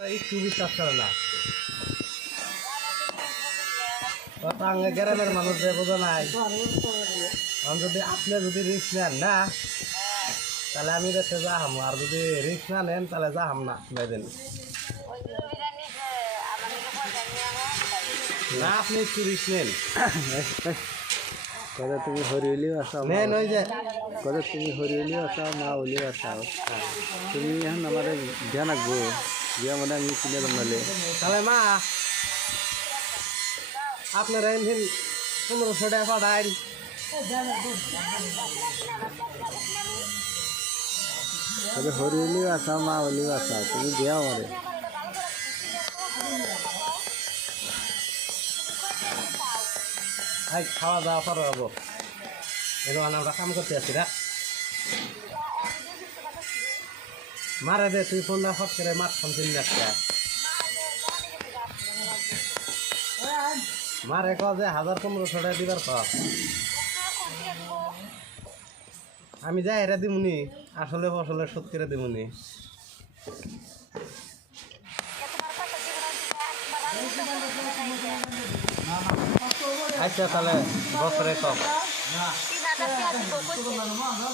একটু বিশ্বাস করে না। গ্রামের মানুষ যে বোঝা নাই, যদি আপনি যদি রিস্ক নেন না তাহলে আমি দেশে যাহাম, আর যদি রিস্ক না নেন তাহলে যাহাম না। ভাইবেন না, আপনি একটু রিস্ক নেন। কথা তুমি হরিলিও আসাও, নেন ওই যে কথা তুমি হরিলিও আসাও, মা হলিও আসাও। তুমি এখন আমার ধ্যান রাখবো যে মানে আমি চিনে বানালে তাহলে মা আপনারা এমন 1500 টাকা পাঠাইন। তবে হরিলিও আসাও, মা হলিও আসাও, তুমি দেও আমারে। খাওয়া দাওয়া করা যাবো, এখন আমরা কাম করতে আসছি না। মারে দে তুই ফোন না ফট করে মাছ খামছিস না একটা। মারে ক যে 1500 টাকা দিবার ক, আমি যাই এরা দিমুনি, আসলে ফসলে শোধ করে দিমুনি। আচ্ছা তাহলে বছরে ক